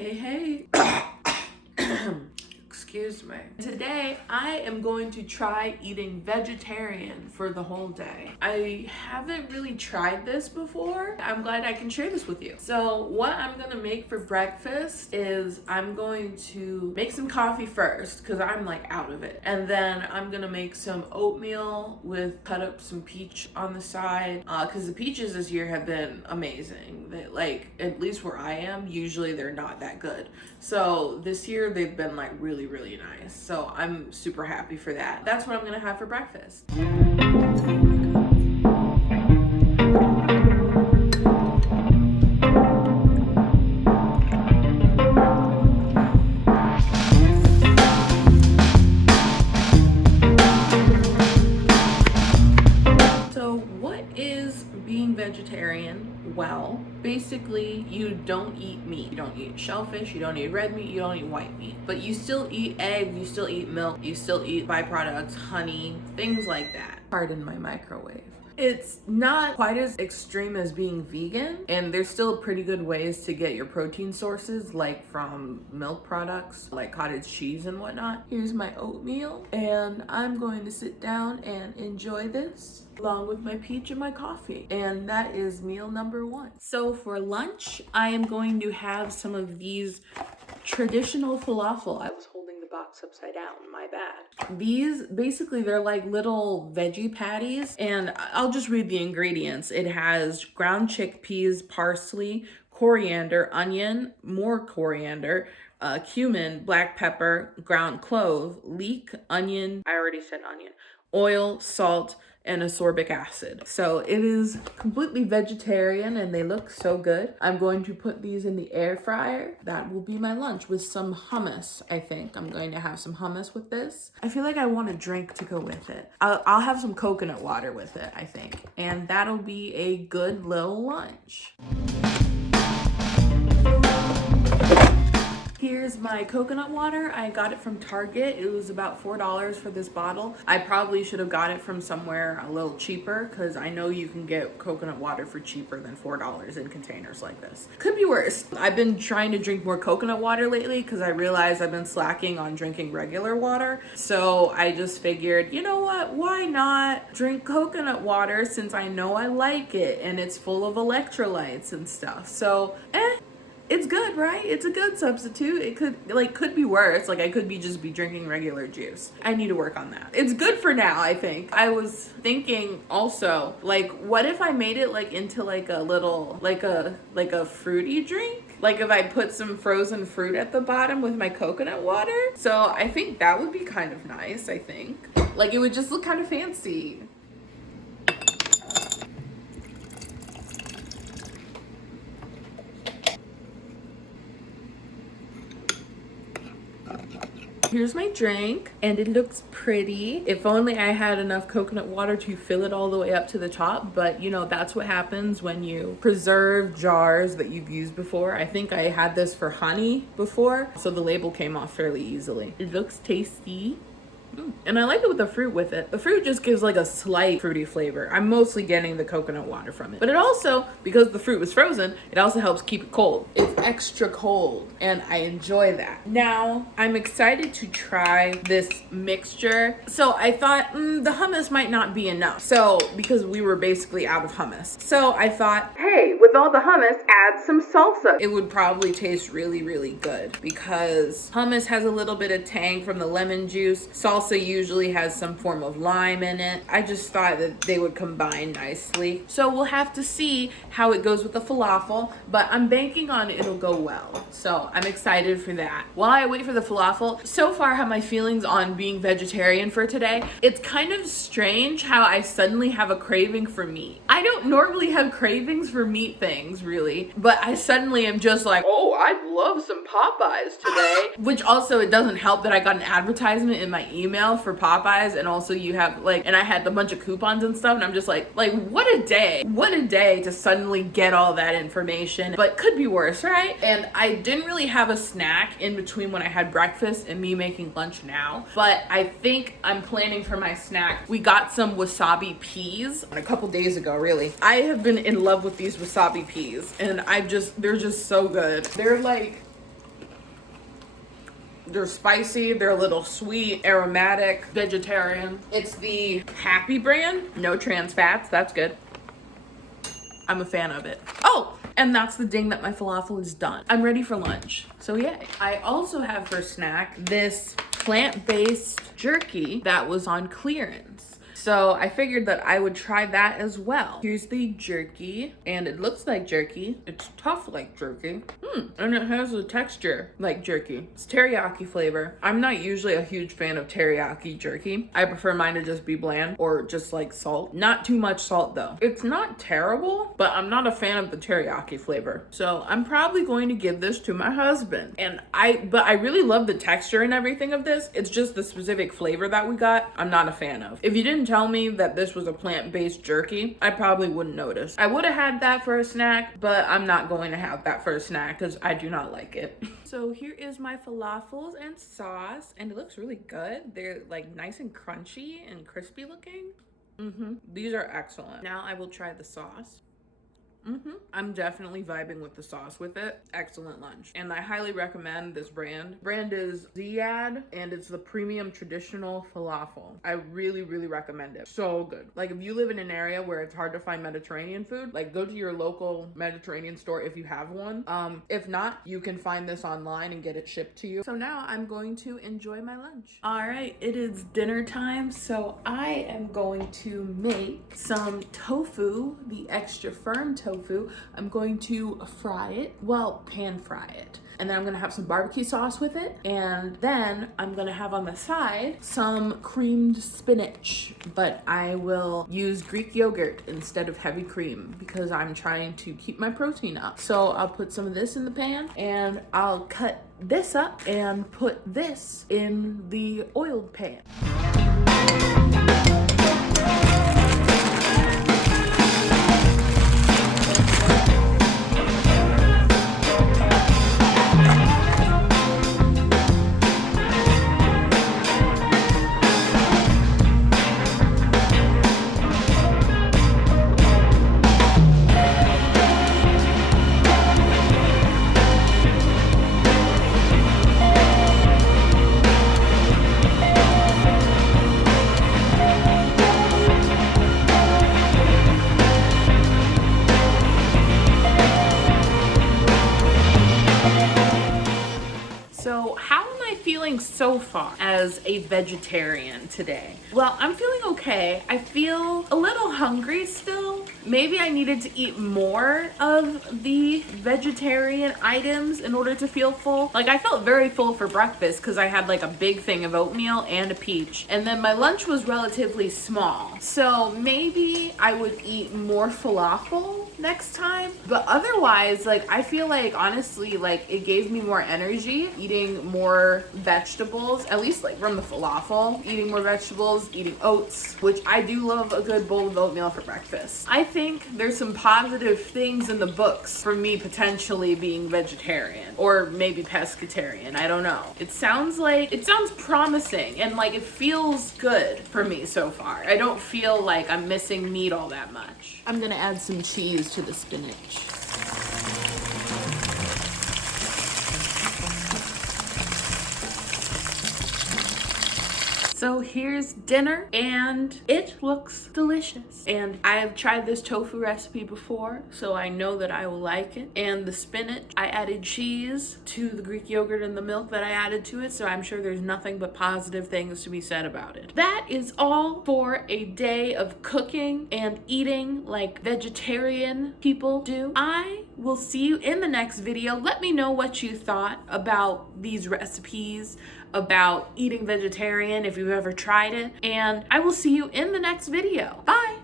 Hey, hey. Excuse me. Today, I am going to try eating vegetarian for the whole day. I haven't really tried this before. I'm glad I can share this with you. So what I'm gonna make for breakfast is I'm going to make some coffee first because I'm like out of it. And then I'm gonna make some oatmeal with cut up some peach on the side because the peaches this year have been amazing. They, like, at least where I am, usually they're not that good. So this year they've been like really nice. So I'm super happy for that. That's what I'm gonna have for breakfast. So what is being vegetarian? Well, basically you don't eat meat. You don't eat shellfish, you don't eat red meat, you don't eat white meat. But you still eat eggs, you still eat milk, you still eat byproducts, honey, things like that. Pardon my microwave. It's not quite as extreme as being vegan, and there's still pretty good ways to get your protein sources, like from milk products, like cottage cheese and whatnot. Here's my oatmeal, and I'm going to sit down and enjoy this along with my peach and my coffee. And that is meal number one. So for lunch, I am going to have some of these traditional falafel. I was holding the box upside down, my bad. These, basically, they're like little veggie patties, and I'll just read the ingredients. It has ground chickpeas, parsley, coriander, onion, more coriander, cumin, black pepper, ground clove, leek, onion, I already said onion, oil, salt, and ascorbic acid. So it is completely vegetarian and they look so good. I'm going to put these in the air fryer. That will be my lunch with some hummus. I think I'm going to have some hummus with this. I feel like I want a drink to go with it. I'll have some coconut water with it, I think. And that'll be a good little lunch. Here's my coconut water. I got it from Target. It was about $4 for this bottle. I probably should have got it from somewhere a little cheaper because I know you can get coconut water for cheaper than $4 in containers like this. Could be worse. I've been trying to drink more coconut water lately because I realized I've been slacking on drinking regular water. So I just figured, you know what? Why not drink coconut water since I know I like it and it's full of electrolytes and stuff. So, it's good, right? It's a good substitute. It could be worse. Like I could just be drinking regular juice. I need to work on that. It's good for now, I think. I was thinking also, like, what if I made it like into like a little, like a fruity drink? Like if I put some frozen fruit at the bottom with my coconut water. So I think that would be kind of nice, I think. Like it would just look kind of fancy. Here's my drink, and it looks pretty. If only I had enough coconut water to fill it all the way up to the top, but you know, that's what happens when you preserve jars that you've used before. I think I had this for honey before, so the label came off fairly easily. It looks tasty. And I like it with the fruit with it. The fruit just gives like a slight fruity flavor. I'm mostly getting the coconut water from it. But it also, because the fruit was frozen, it also helps keep it cold. It's extra cold and I enjoy that. Now, I'm excited to try this mixture. So I thought the hummus might not be enough. So, because we were basically out of hummus. So I thought, hey, with all the hummus, add some salsa. It would probably taste really good because hummus has a little bit of tang from the lemon juice. Salsa usually has some form of lime in it. I just thought that they would combine nicely. So we'll have to see how it goes with the falafel, but I'm banking on it'll go well. So I'm excited for that. While I wait for the falafel, so far how my feelings on being vegetarian for today, it's kind of strange how I suddenly have a craving for meat. I don't normally have cravings for meat things really, but I suddenly am just like, oh, I'd love some Popeyes today. Which also, it doesn't help that I got an advertisement in my email for Popeyes, and also you have like, and I had a bunch of coupons and stuff, and I'm just like what a day to suddenly get all that information. But could be worse, right? And I didn't really have a snack in between when I had breakfast and me making lunch now, but I think I'm planning for my snack. We got some wasabi peas a couple days ago, really. I have been in love with these wasabi peas, and they're just so good. They're like They're spicy, they're a little sweet, aromatic, vegetarian. It's the Happy brand, no trans fats, that's good. I'm a fan of it. Oh, and that's the ding that my falafel is done. I'm ready for lunch, so yay. I also have for snack this plant-based jerky that was on clearance. So I figured that I would try that as well. Here's the jerky, and it looks like jerky. It's tough like jerky. And it has a texture like jerky. It's teriyaki flavor. I'm not usually a huge fan of teriyaki jerky. I prefer mine to just be bland or just like salt. Not too much salt though. It's not terrible, but I'm not a fan of the teriyaki flavor. So I'm probably going to give this to my husband. But I really love the texture and everything of this. It's just the specific flavor that we got, I'm not a fan of. If you didn't tell me that this was a plant-based jerky, I probably wouldn't notice. I would have had that for a snack, but I'm not going to have that for a snack because I do not like it. So here is my falafels and sauce, and it looks really good. They're like nice and crunchy and crispy looking. These are excellent. Now I will try the sauce. I'm definitely vibing with the sauce with it. Excellent lunch. And I highly recommend this brand. Brand is Ziyad, and it's the premium traditional falafel. I really, really recommend it. So good. Like if you live in an area where it's hard to find Mediterranean food, like go to your local Mediterranean store if you have one. If not, you can find this online and get it shipped to you. So now I'm going to enjoy my lunch. All right, it is dinner time. So I am going to make some tofu, the extra firm tofu. I'm going to fry it, well, pan fry it. And then I'm gonna have some barbecue sauce with it. And then I'm gonna have on the side some creamed spinach, but I will use Greek yogurt instead of heavy cream because I'm trying to keep my protein up. So I'll put some of this in the pan and I'll cut this up and put this in the oiled pan. So how am I feeling so far as a vegetarian today? Well, I'm feeling okay. I feel a little hungry still. Maybe I needed to eat more of the vegetarian items in order to feel full. Like I felt very full for breakfast because I had like a big thing of oatmeal and a peach. And then my lunch was relatively small. So maybe I would eat more falafel next time. But otherwise, like I feel like honestly, like it gave me more energy eating more vegetables, at least like from the falafel, eating more vegetables, eating oats, which I do love a good bowl of oatmeal for breakfast. I think there's some positive things in the books for me potentially being vegetarian or maybe pescatarian. I don't know. It sounds promising and like it feels good for me so far. I don't feel like I'm missing meat all that much. I'm gonna add some cheese to the spinach. So here's dinner and it looks delicious. And I've tried this tofu recipe before, so I know that I will like it. And the spinach, I added cheese to the Greek yogurt and the milk that I added to it, so I'm sure there's nothing but positive things to be said about it. That is all for a day of cooking and eating like vegetarian people do. I will see you in the next video. Let me know what you thought about these recipes, about eating vegetarian, if you've ever tried it, and I will see you in the next video. Bye!